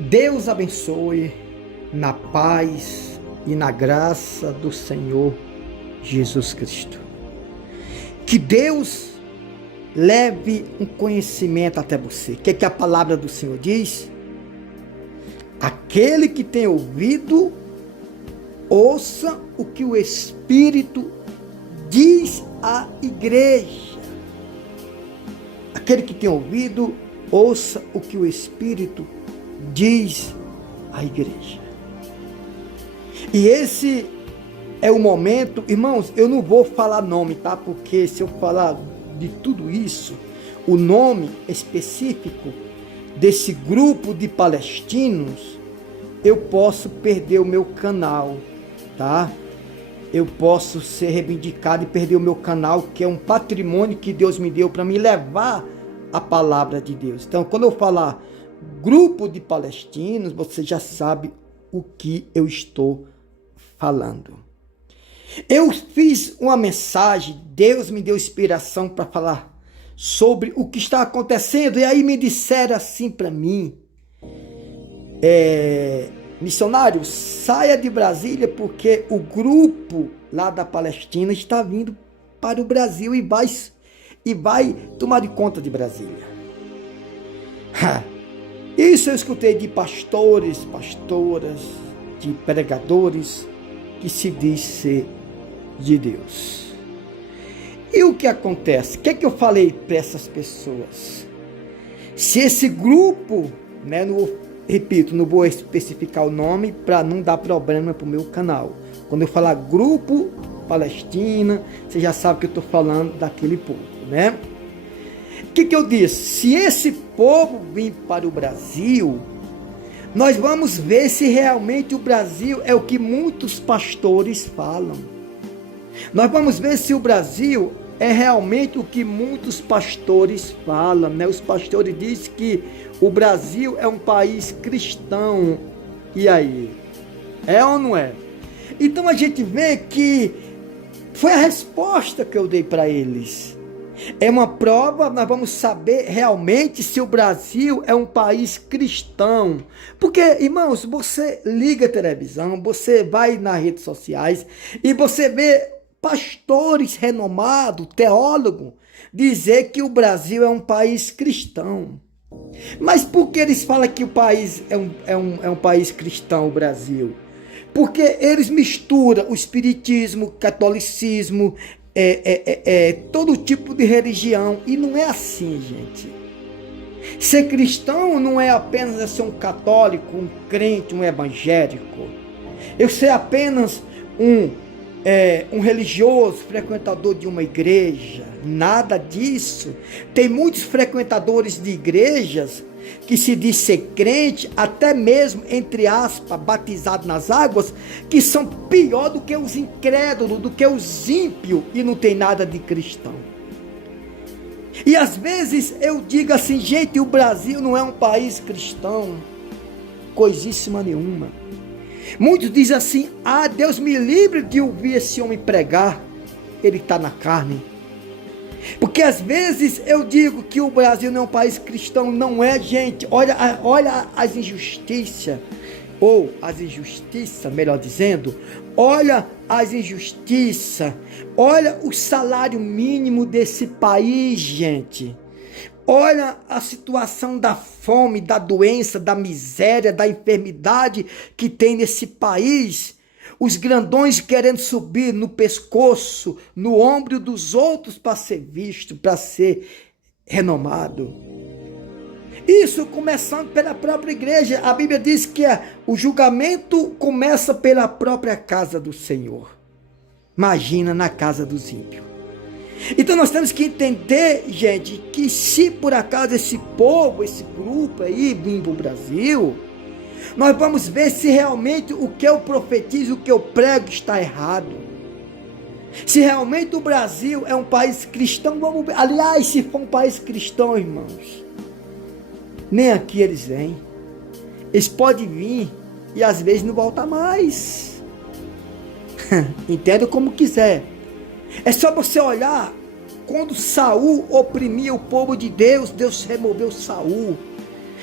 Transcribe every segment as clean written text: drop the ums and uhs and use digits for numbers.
Deus abençoe na paz e na graça do Senhor Jesus Cristo. Que Deus leve um conhecimento até você. O que a palavra do Senhor diz? Aquele que tem ouvido, ouça o que o Espírito diz à igreja. Aquele que tem ouvido, ouça o que o Espírito diz à igreja. E esse é o momento, irmãos, eu não vou falar nome, tá? Porque se eu falar de tudo isso, o nome específico desse grupo de palestinos, eu posso perder o meu canal, tá? Eu posso ser reivindicado e perder o meu canal, que é um patrimônio que Deus me deu para me levar a palavra de Deus. Então, quando eu falar grupo de palestinos, você já sabe o que eu estou falando. Eu fiz uma mensagem, Deus me deu inspiração para falar sobre o que está acontecendo, e aí me disseram assim para mim, missionário, saia de Brasília, porque o grupo lá da Palestina está vindo para o Brasil e vai tomar de conta de Brasília. Isso eu escutei de pastores, pastoras, de pregadores que se diz ser de Deus. E o que acontece? O que eu falei para essas pessoas? Se esse grupo, repito, não vou especificar o nome para não dar problema para o meu canal. Quando eu falar grupo Palestina, você já sabe que eu estou falando daquele povo, né? O que eu disse? Se esse povo vir para o Brasil, nós vamos ver se realmente o Brasil é o que muitos pastores falam. Nós vamos ver se o Brasil é realmente o que muitos pastores falam, né? Os pastores dizem que o Brasil é um país cristão. E aí? É ou não é? Então a gente vê que foi a resposta que eu dei para eles. É uma prova, nós vamos saber realmente se o Brasil é um país cristão. Porque, irmãos, você liga a televisão, você vai nas redes sociais e você vê pastores renomados, teólogos, dizer que o Brasil é um país cristão. Mas por que eles falam que o país é um país cristão, o Brasil? Porque eles misturam o espiritismo, o catolicismo, todo tipo de religião. E não é assim, gente. Ser cristão não é apenas ser um católico, um crente, um evangélico. Eu ser apenas um religioso, frequentador de uma igreja. Nada disso. Tem muitos frequentadores de igrejas que se diz ser crente, até mesmo, entre aspas, batizado nas águas, que são pior do que os incrédulos, do que os ímpios, e não tem nada de cristão. E às vezes eu digo assim, gente, o Brasil não é um país cristão, coisíssima nenhuma. Muitos dizem assim, Deus me livre de ouvir esse homem pregar, ele está na carne. Porque às vezes eu digo que o Brasil não é um país cristão. Não é, gente. Olha as injustiças, ou as injustiças, melhor dizendo. Olha as injustiças, olha o salário mínimo desse país, gente. Olha a situação da fome, da doença, da miséria, da enfermidade que tem nesse país. Os grandões querendo subir no pescoço, no ombro dos outros para ser visto, para ser renomado. Isso começando pela própria igreja. A Bíblia diz que o julgamento começa pela própria casa do Senhor. Imagina na casa dos ímpios. Então nós temos que entender, gente, que se por acaso esse povo, esse grupo aí vir para o Brasil, nós vamos ver se realmente o que eu profetizo, o que eu prego está errado. Se realmente o Brasil é um país cristão, vamos ver. Aliás, se for um país cristão, irmãos, nem aqui eles vêm. Eles podem vir e às vezes não voltar mais. Entenda como quiser. É só você olhar, quando Saul oprimia o povo de Deus, Deus removeu Saul.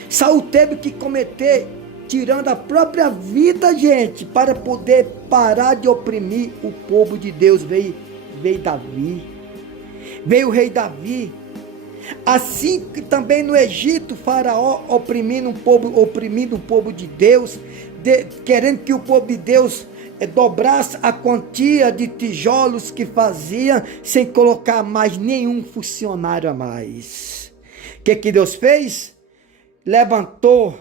Saul teve que cometer tirando a própria vida, gente, para poder parar de oprimir o povo de Deus. Veio Davi, veio o rei Davi. Assim que também no Egito, Faraó oprimindo o povo de Deus, querendo que o povo de Deus dobrasse a quantia de tijolos que fazia, sem colocar mais nenhum funcionário a mais. O que Deus fez? Levantou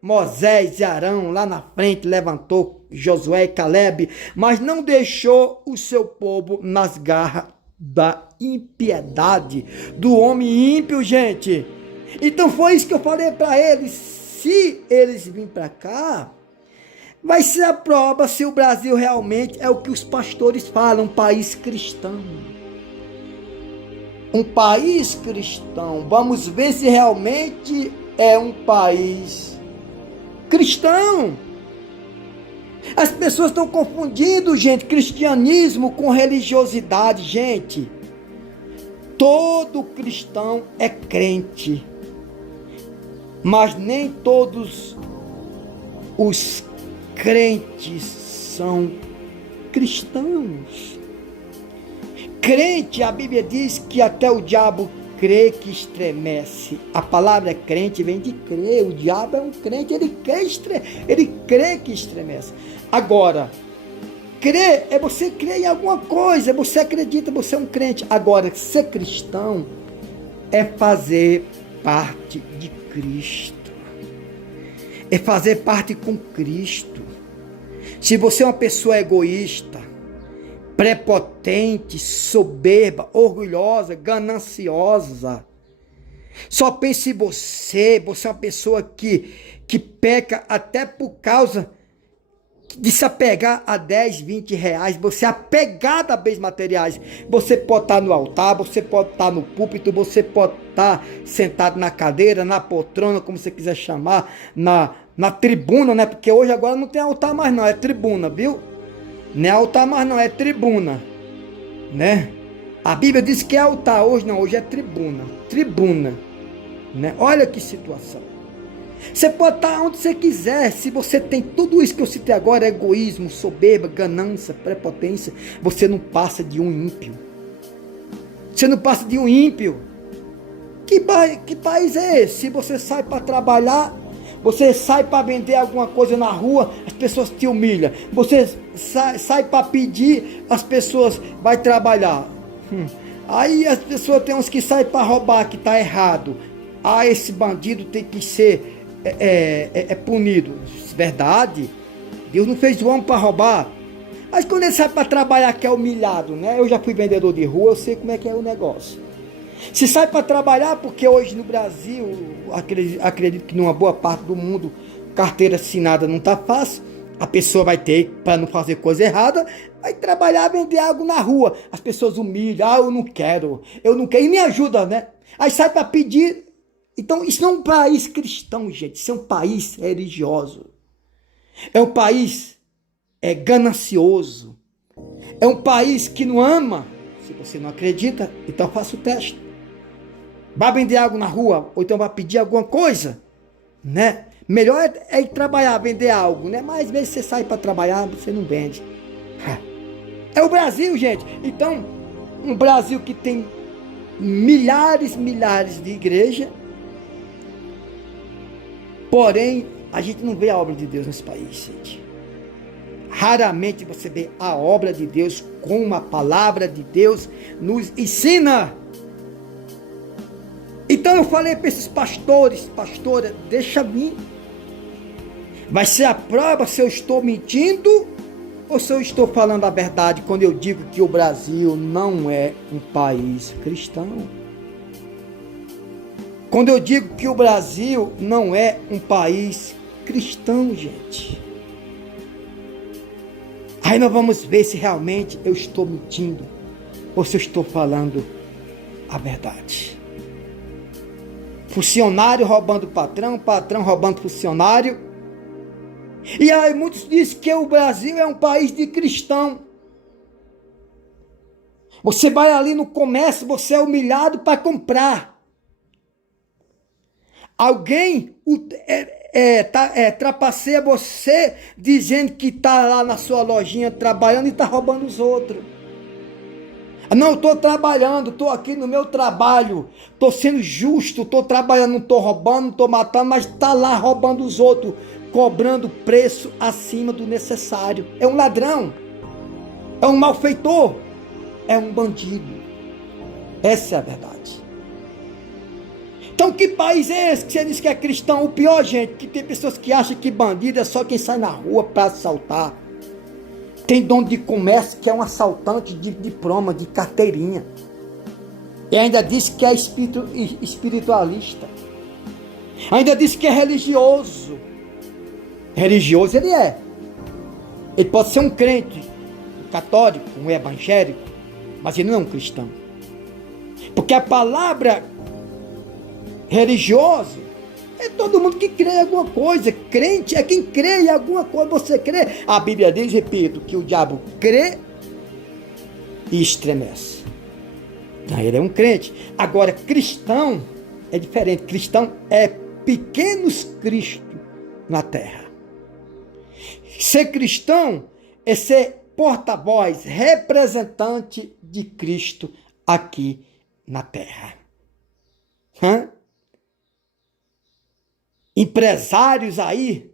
Moisés e Arão lá na frente, levantou Josué e Calebe, mas não deixou o seu povo nas garras da impiedade, do homem ímpio, gente. Então foi isso que eu falei para eles: se eles virem para cá, vai ser a prova se o Brasil realmente é o que os pastores falam, um país cristão. Um país cristão. Vamos ver se realmente é um país cristão. As pessoas estão confundindo, gente, cristianismo com religiosidade, gente. Todo cristão é crente, mas nem todos os crentes são cristãos. Crente, a Bíblia diz que até o diabo crê que estremece. A palavra crente vem de crer. O diabo é um crente, ele crê que estremece. Agora, crer é você crer em alguma coisa, você acredita, você é um crente. Agora, ser cristão é fazer parte de Cristo, é fazer parte com Cristo. Se você é uma pessoa egoísta, prepotente, soberba, orgulhosa, gananciosa, só pensa em você é uma pessoa que peca até por causa de se apegar a 10, 20 reais, você é apegado a bens materiais. Você pode estar no altar, você pode estar no púlpito, você pode estar sentado na cadeira, na poltrona, como você quiser chamar, na tribuna, né? Porque hoje agora não tem altar mais não, é tribuna, viu? Não é altar mais não, é tribuna, né? A Bíblia diz que é altar, hoje não, hoje é tribuna, né? Olha que situação. Você pode estar onde você quiser, se você tem tudo isso que eu citei agora, egoísmo, soberba, ganância, prepotência, você não passa de um ímpio. Você não passa de um ímpio. Que país é esse? Se você sai para trabalhar, você sai para vender alguma coisa na rua, as pessoas te humilham. Você sai para pedir, as pessoas vão trabalhar. Aí as pessoas tem uns que saem para roubar, que está errado. Esse bandido tem que ser punido. Verdade, Deus não fez o homem para roubar. Mas quando ele sai para trabalhar, que é humilhado, né? Eu já fui vendedor de rua, eu sei como é que é o negócio. Se sai para trabalhar, porque hoje no Brasil, acredito que numa boa parte do mundo, carteira assinada não está fácil, a pessoa vai ter, para não fazer coisa errada, vai trabalhar, vender algo na rua. As pessoas humilham, eu não quero, e me ajuda, né? Aí sai para pedir. Então, isso não é um país cristão, gente. Isso é um país religioso. É um país ganancioso. É um país que não ama. Se você não acredita, então faça o teste. Vai vender algo na rua, ou então vai pedir alguma coisa, né? Melhor é ir trabalhar, vender algo, né? Mas às vezes você sai para trabalhar, você não vende. É o Brasil, gente. Então, um Brasil que tem milhares de igrejas, porém, a gente não vê a obra de Deus nesse país, gente. Raramente você vê a obra de Deus como a palavra de Deus nos ensina. Então eu falei para esses pastores, pastora, deixa vir. Vai ser a prova se eu estou mentindo ou se eu estou falando a verdade quando eu digo que o Brasil não é um país cristão. Quando eu digo que o Brasil não é um país cristão, gente. Aí nós vamos ver se realmente eu estou mentindo ou se eu estou falando a verdade. Funcionário roubando patrão, patrão roubando funcionário. E aí muitos dizem que o Brasil é um país de cristão. Você vai ali no comércio, você é humilhado para comprar. Alguém trapaceia você dizendo que está lá na sua lojinha trabalhando e está roubando os outros. Não, eu estou trabalhando, estou aqui no meu trabalho, estou sendo justo, estou trabalhando, não estou roubando, não estou matando, mas está lá roubando os outros, cobrando preço acima do necessário. É um ladrão, é um malfeitor, é um bandido. Essa é a verdade. Então que país é esse que você diz que é cristão? O pior, gente, que tem pessoas que acham que bandido é só quem sai na rua para assaltar. Tem dono de comércio que é um assaltante de diploma, de carteirinha. E ainda diz que é espiritualista. Ainda diz que é religioso. Religioso ele é. Ele pode ser um crente, um católico, um evangélico, mas ele não é um cristão. Porque a palavra religioso é todo mundo que crê em alguma coisa. Crente é quem crê em alguma coisa. Você crê. A Bíblia diz, repito, que o diabo crê e estremece. Ele é um crente. Agora, cristão é diferente. Cristão é pequenos Cristo na terra. Ser cristão é ser porta-voz, representante de Cristo aqui na terra. Empresários aí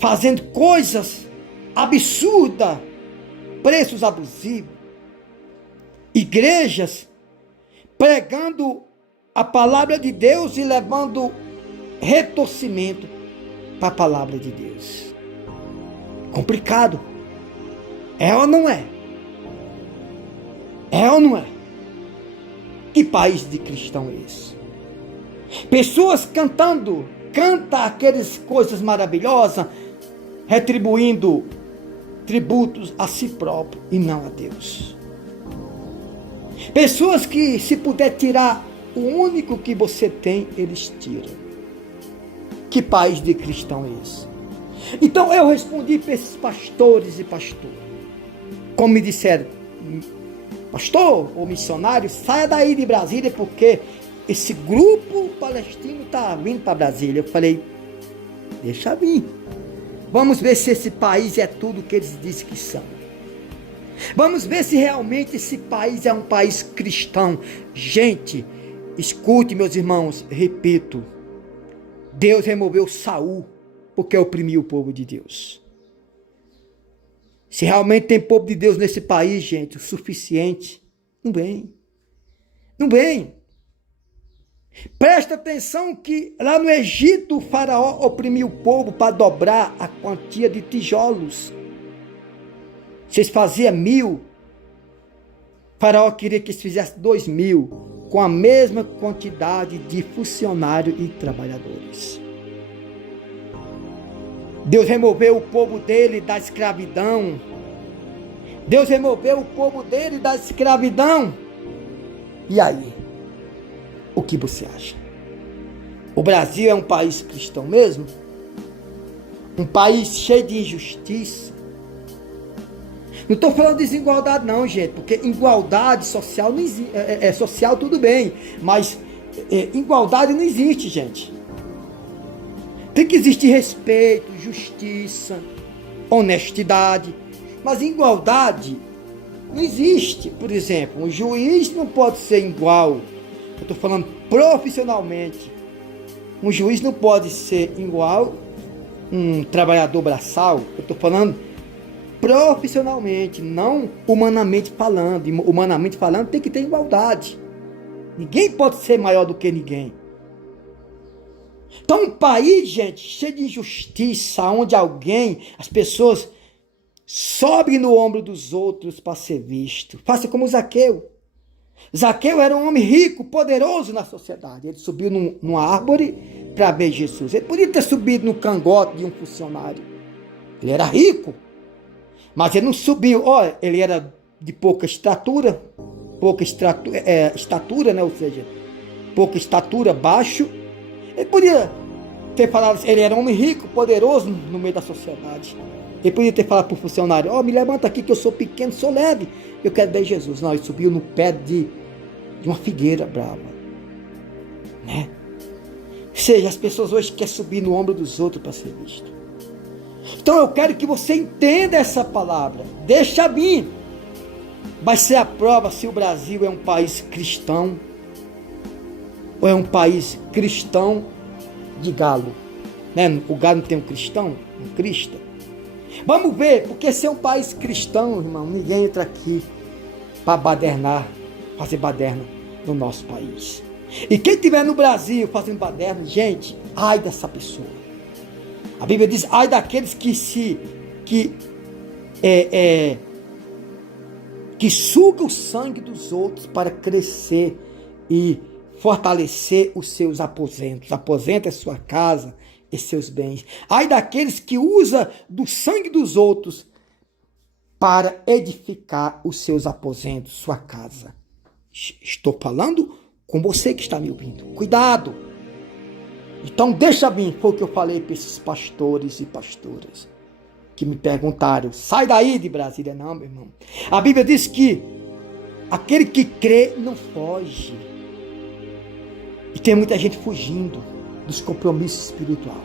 fazendo coisas absurdas, preços abusivos, igrejas pregando a palavra de Deus e levando retorcimento para a palavra de Deus. Complicado. É ou não é? É ou não é? Que país de cristão é esse? Pessoas canta aquelas coisas maravilhosas, retribuindo tributos a si próprio e não a Deus. Pessoas que, se puder tirar o único que você tem, eles tiram. Que país de cristão é esse? Então eu respondi para esses pastores e pastoras, como me disseram, pastor ou missionário, saia daí de Brasília porque esse grupo palestino está vindo para Brasília. Eu falei, deixa vir. Vamos ver se esse país é tudo que eles dizem que são. Vamos ver se realmente esse país é um país cristão. Gente, escute, meus irmãos, repito, Deus removeu Saul porque oprimiu o povo de Deus. Se realmente tem povo de Deus nesse país, gente, o suficiente, não vem. Não vem. Presta atenção que lá no Egito o faraó oprimiu o povo para dobrar a quantia de tijolos. Vocês faziam 1000, o faraó queria que eles fizessem 2000, com a mesma quantidade de funcionários e trabalhadores. Deus removeu o povo dele da escravidão. Deus removeu o povo dele da escravidão. E aí? O que você acha? O Brasil é um país cristão mesmo? Um país cheio de injustiça? Não estou falando de desigualdade não, gente, porque igualdade social não existe. Social tudo bem, mas igualdade não existe, gente. Tem que existir respeito, justiça, honestidade, mas igualdade não existe. Por exemplo, um juiz não pode ser igual. Eu estou falando profissionalmente. Um juiz não pode ser igual um trabalhador braçal. Eu estou falando profissionalmente, não humanamente falando. Humanamente falando tem que ter igualdade. Ninguém pode ser maior do que ninguém. Então um país, gente, cheio de injustiça, onde as pessoas sobem no ombro dos outros para ser visto. Faça como Zaqueu. Zaqueu era um homem rico, poderoso na sociedade. Ele subiu numa árvore para ver Jesus. Ele podia ter subido no cangote de um funcionário. Ele era rico. Mas ele não subiu. Olha, ele era de pouca estatura. Estatura, né? Ou seja, pouca estatura, baixo. Ele podia ter falado, ele era um homem rico, poderoso no meio da sociedade. Ele podia ter falado para o funcionário, me levanta aqui que eu sou pequeno, sou leve, eu quero ver Jesus. Não, ele subiu no pé de uma figueira brava, né? seja, as pessoas hoje querem subir no ombro dos outros para ser visto. Então eu quero que você entenda essa palavra. Deixa vir. Vai ser a prova se o Brasil é um país cristão ou é um país cristão de galo. Né? O galo não tem um cristão, um crista. Vamos ver, porque se é um país cristão, irmão, ninguém entra aqui para badernar, fazer baderna no nosso país. E quem estiver no Brasil fazendo baderna, gente, ai dessa pessoa. A Bíblia diz, ai daqueles que sugam o sangue dos outros para crescer e fortalecer os seus aposentos. Aposenta a sua casa e seus bens. Ai daqueles que usam do sangue dos outros para edificar os seus aposentos, sua casa. Estou falando com você que está me ouvindo. Cuidado! Então deixa vir, foi o que eu falei para esses pastores e pastoras que me perguntaram, sai daí de Brasília. Não, meu irmão. A Bíblia diz que aquele que crê não foge. E tem muita gente fugindo dos compromissos espirituais.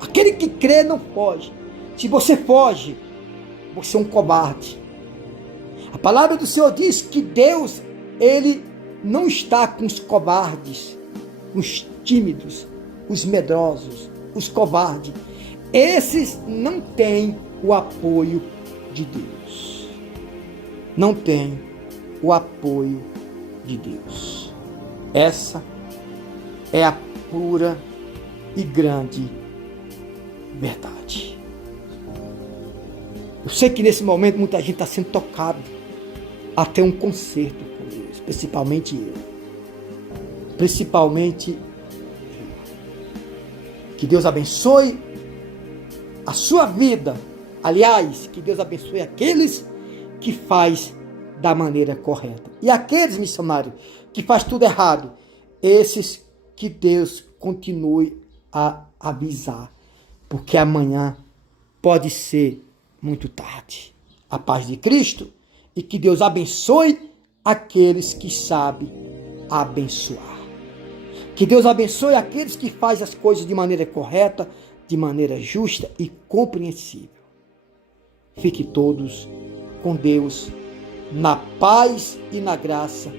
Aquele que crê não foge. Se você foge, você é um covarde. A palavra do Senhor diz que Deus, Ele não está com os covardes, com os tímidos, os medrosos, os covardes. Esses não têm o apoio de Deus. Não têm o apoio de Deus. Essa é a pura e grande verdade. Eu sei que nesse momento muita gente está sendo tocada a ter um conserto com Deus, principalmente eu. Principalmente eu. Que Deus abençoe a sua vida. Aliás, que Deus abençoe aqueles que faz da maneira correta. E aqueles missionários que faz tudo errado, esses que Deus continue a avisar, porque amanhã pode ser muito tarde. A paz de Cristo e que Deus abençoe aqueles que sabem abençoar. Que Deus abençoe aqueles que fazem as coisas de maneira correta, de maneira justa e compreensível. Fique todos com Deus, na paz e na graça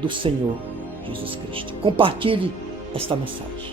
do Senhor Jesus Cristo. Compartilhe esta mensagem.